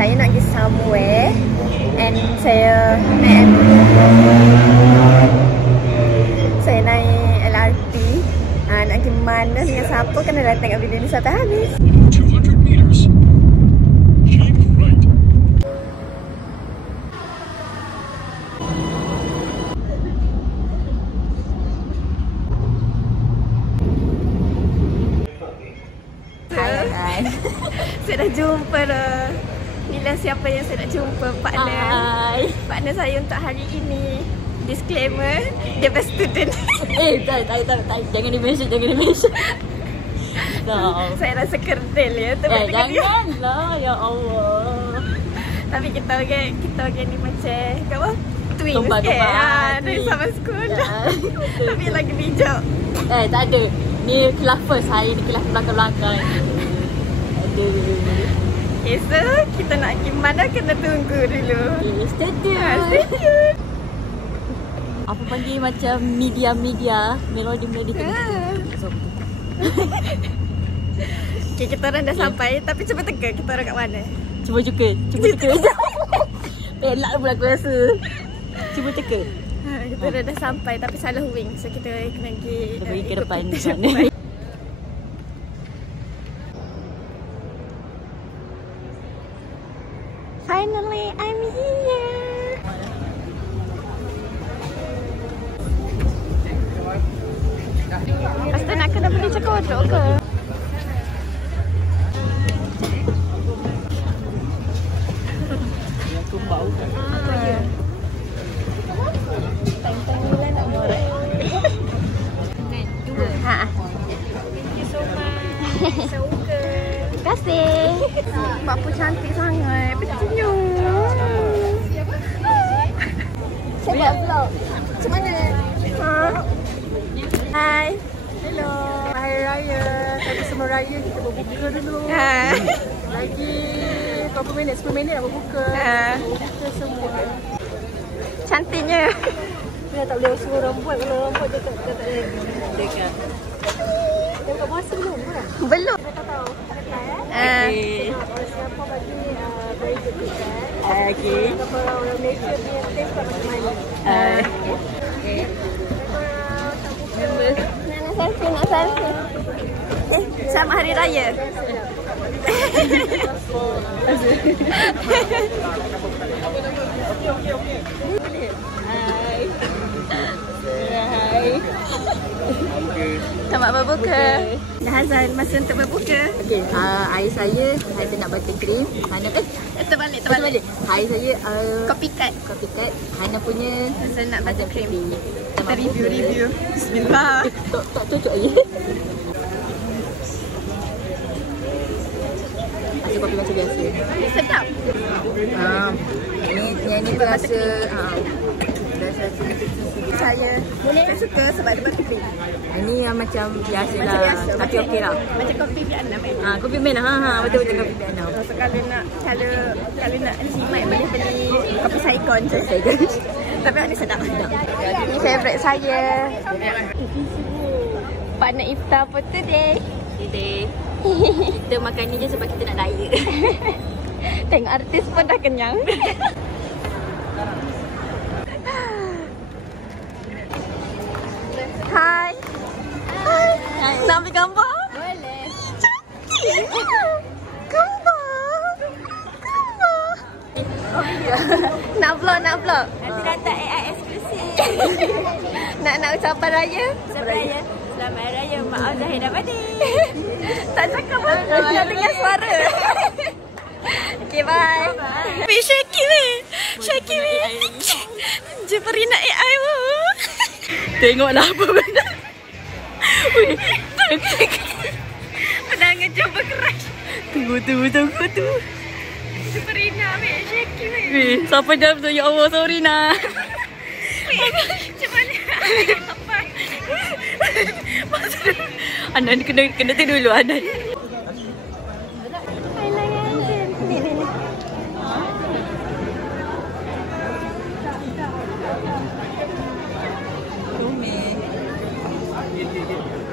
Saya nak pergi somewhere and saya naik LRT. Nak pergi mana dengan siapa kena dah tengok video ni sampai habis. 200 meters. Keep right. Hai. Saya dah jumpa dah. Inilah siapa yang saya nak jumpa, partner. Partner saya untuk hari ini. Disclaimer, dia best student. Tak. Jangan di-mention, No. Saya rasa kerdil ya. Janganlah, ya Allah. Tapi kita orang ni macam apa? Twins Kembar dari sama sekolah. Tapi lagi bijak. Tak ada. Ni kelas first, hari ni kelas belakang-belakang. Okay, so kita nak pergi mana kena tunggu dulu. Stay tune. Apa panggil macam media melodi tengah. Okay, kita orang dah sampai. Tapi cuba teka kita orang kat mana. Cuba teka. Elak pula aku rasa. Cuba teka. Kita dah sampai tapi salah wing. So kita kena pergi ke depan. Finally, I'm here. Lepas tu nak kena beli cekodok ke? Aku bau. Teng-teng ni lah nak goreng. Thank you so much. Suka. Terima kasih. Bapa cantik sangat. Betul. Saya buat vlog. Macam mana? Hai. Hello. Hari Raya. Tapi semua raya kita berbuka dulu. Lagi berapa minit? 10 minit dah berbuka. Berbuka semua. Cantiknya. Dia tak boleh suruh orang buat. Kalau orang buat dia tak lagi. Dekat. Dia buat masa belum kan? Belum. Tak tahu. Okay. Siapa bagi very good feedback. Okay. Kalau orang Malaysia punya taste tak macam mana. Okay. Nak selfie. Selamat Hari Raya. Hai. Selamat berbuka. Dah azan masa untuk berbuka. Okey, air saya nak buttercream. Hana Terbalik. Air saya Copycat. Hana punya Saya nak buttercream. Kita Kita review. Bismillah. Tak cocok lagi. Rasa kopi macam biasa. Sedap. Ni rasa Saya suka sebab dia buttercream. ini yang macam biasa Macam lah. biasa. Tapi okey lah. Macam kopi Vietnam Kopi Vietnam. Betul kopi Vietnam. So kalau nak jimat boleh beli kopi Saigon je. Tapi ni sedap. Ni favourite saya. Partner iftar for today. Kita makan ni je sebab kita nak diet. Tengok artis pun dah kenyang. Hai. Nak ambil gambar? Boleh. Cantik. Gambar. Oh ya. Nak vlog. Nanti datang AI eksklusif. Nak ucapan raya? Selamat Raya. Maaf Zahir dah balik. Tak cakap pun. Nak dengar suara. Okay, bye. Weh, Syakir weh. Jeperina AI pun. Tengoklah apa benda. Weh, Pernah ngejumpa keras. Tunggu. Jeperina weh, Syakir weh. Weh, siapa jam tu? Ya Allah, sorry nak. Macam mana? Apa? Anan kena tu dulu Anan. Ni.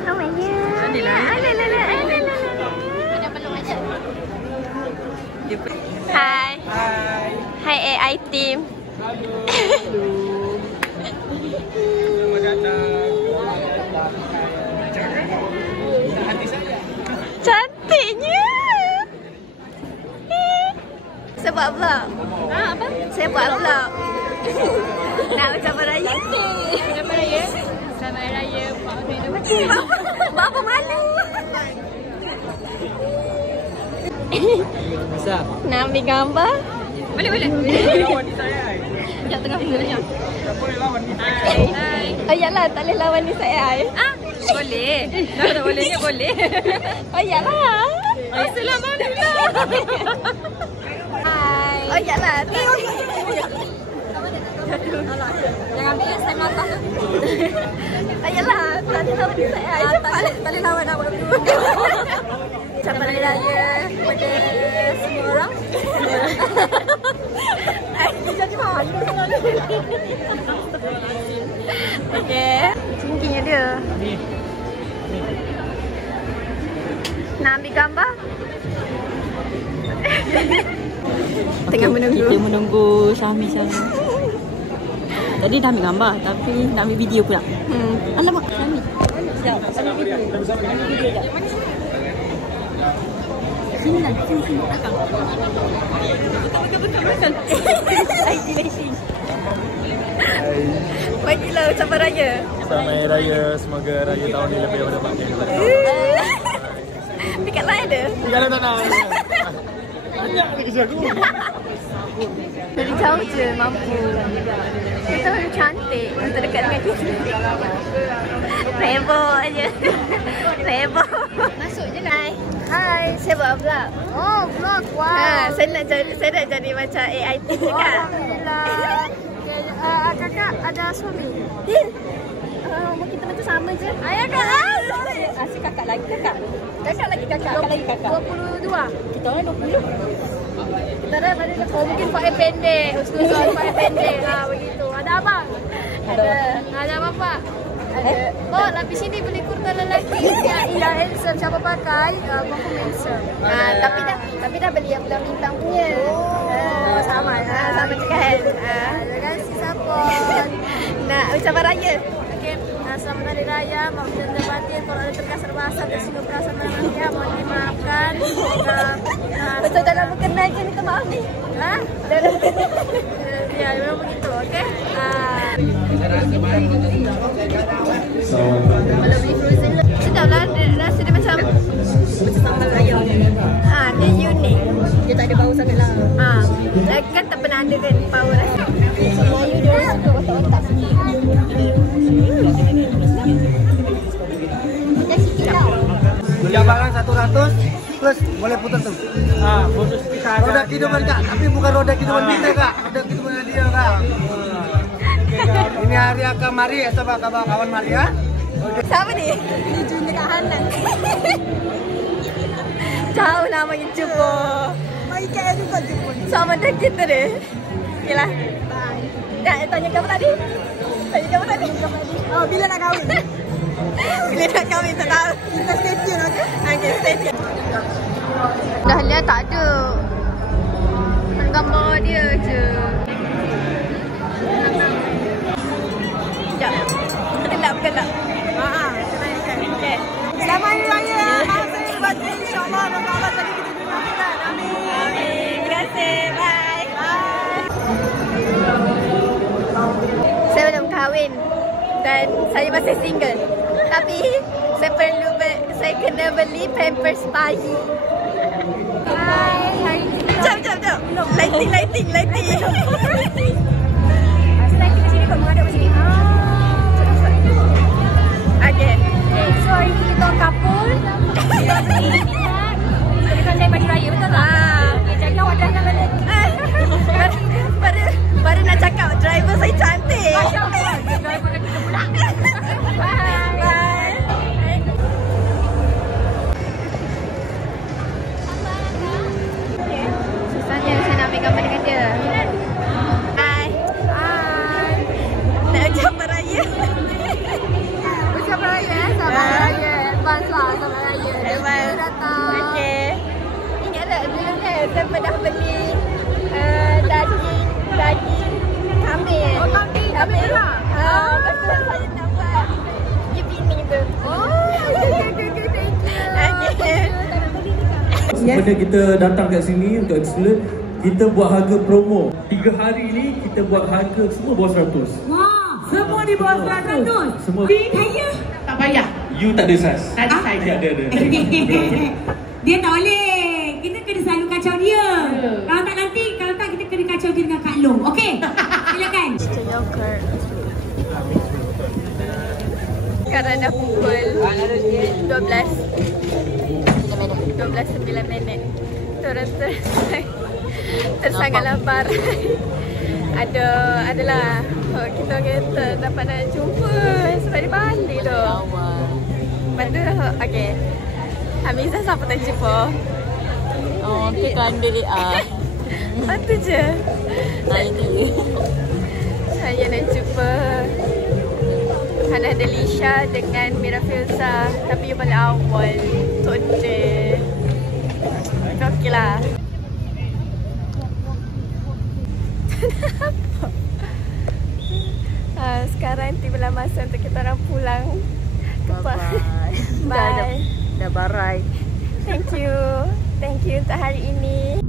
Namanya. Ada belum aja. Dia Hai. Hai AI team. Cantiknya. Saya buat vlog. Apa? Saya buat vlog. Nak ucapan raya. Selamat Raya. Selamat Raya. Bapa malu. Nak ambil gambar? Boleh. Lawan ni saya. Sekejap tengah video sekejap. Tak boleh lawan ni. Hai. Oh iyalah, tak boleh lawan ni saya. Boleh. Tak bolehnya boleh. Oh iyalah. Alhamdulillah. Hai. Oh iyalah. Jangan ambil yang saya mata tu. Oh iyalah, tak boleh lawan ni saya. Tak boleh lawan awak berdua. Ucapan hari raya kepada semua orang. Jadi malu. Okey. Tingginya dia. Nak ambil gambar? Tengah menunggu. Kita menunggu Syahmi. Tadi dah ambil gambar tapi nak ambil video pula. Alamak, Syahmi. Sekejap, ambil video sekejap. Sini. Belakang. Betul. Isolation. Bagilah ucapan raya. Selamat Hari Raya. Semoga raya tahun ni lebih berbahagia daripada tahun. Dekat lain ada. Kalau tak nak. Banyak ni kerja aku. Dari jauh je mampu. Kita orang cantik untuk dekat dengan kita. Rebo aje. Rebo. Masuk je lah. Hai, saya buat vlog. Oh, vlog. Wow. Saya nak jadi macam AI team juga. Alhamdulillah. Kakak ada suami? Kita macam sama je. Ayah kak. Asyik kakak lagi kakak. Kakak lagi kakak. 22. Kita orang 20. Kita dah pada mungkin pakai pendek. Ustaz pakai pendek. Begitu. Ada abang? Ada bapak? Ada. Oh, lapis sini beli kurta lelaki. Ya, handsome. Siapa pakai? Confirm handsome. Tapi dah beli yang bulan bintang punya. Oh, sama. Sama juga kan. Terima kasih support. Nak ucapan raya. Okey, selamat Hari Raya. Mohon dan batin kalau ada terkasar bahasa tersinggung perasaan manusia mohon dimaafkan. Betul dalam berkenal je minta maaf ni. Dalam berkenal. Ya, memang begitu. Okey. Kalau beli frozen sedaplah, rasa dia macam sambal ayam. Dia unik. Dia tak ada bau sangat lah. Kan tak pernah ada kan bau rasa. Melayu dia orang suka otak-otak. Macam sikit tau. Jambangan 100 plus boleh putar tu. Putus kita. Roda kehidupan kak, tapi bukan roda kehidupan kita kak. Roda kehidupan dia kak. Ini hari akan mari ya sama kawan mari ya. Siapa ni? Ni Jun dekat Hanan. Tahu nama yang jumpa. Mai kaya juga jumpa. Sama dah kita deh. Okeylah. Bye. Tanya kamu tadi. Oh, bila nak kahwin? Bila nak kahwin tak tahu. Kita stay tune, okey? Okay, stay tune. Dah lihat tak ada. Gambar dia je. Sekejap. Gelap. Okay. Selamat Hari Raya. Maaf saya batin. InsyaAllah moga Allah bagi kita dunia akhirat. Amin. Terima kasih. Bye. Saya belum kahwin dan saya masih single. Tapi saya kena beli pampers pagi. Hai. Jom. Lighting. Saya ke sini kau menghadap ke sini. Okay. So hari ni kita couple. Jadi pandai baju raya betul tak? Jaga wajahnya balik. Baru nak cakap driver saya cantik. Masya Allah. Driver kan kita pula. Bye. Susahnya saya nak ambil gambar dengan dia. Bila kita datang kat sini untuk explore, kita buat harga promo. 3 hari ni kita buat harga semua bawah 100. Wah, semua di bawah 100. Semua. Saya tak payah. You tak ada sas. Tak ada saya. Ada. Dia tak boleh. Kita kena selalu kacau dia. Kalau tak nanti, kalau tak kita kena kacau dia dengan Kak Long. Okey? Silakan. Chicken yogurt. Sekarang dah pukul 12:09 minit. Terus tersangat lapar. Adalah kita kata dapat nak jumpa sebab dia balik tu. Lepas tu, okay. Hamizah siapa tak jumpa? Oh, tekan dia. Lepas tu je. Saya nak jumpa Hana Delisha dengan Mira Filza. Tapi yang paling awal today. Okey lah. Sekarang tibalah masa untuk kita orang pulang. Bye. Dah barai. Thank you untuk hari ini.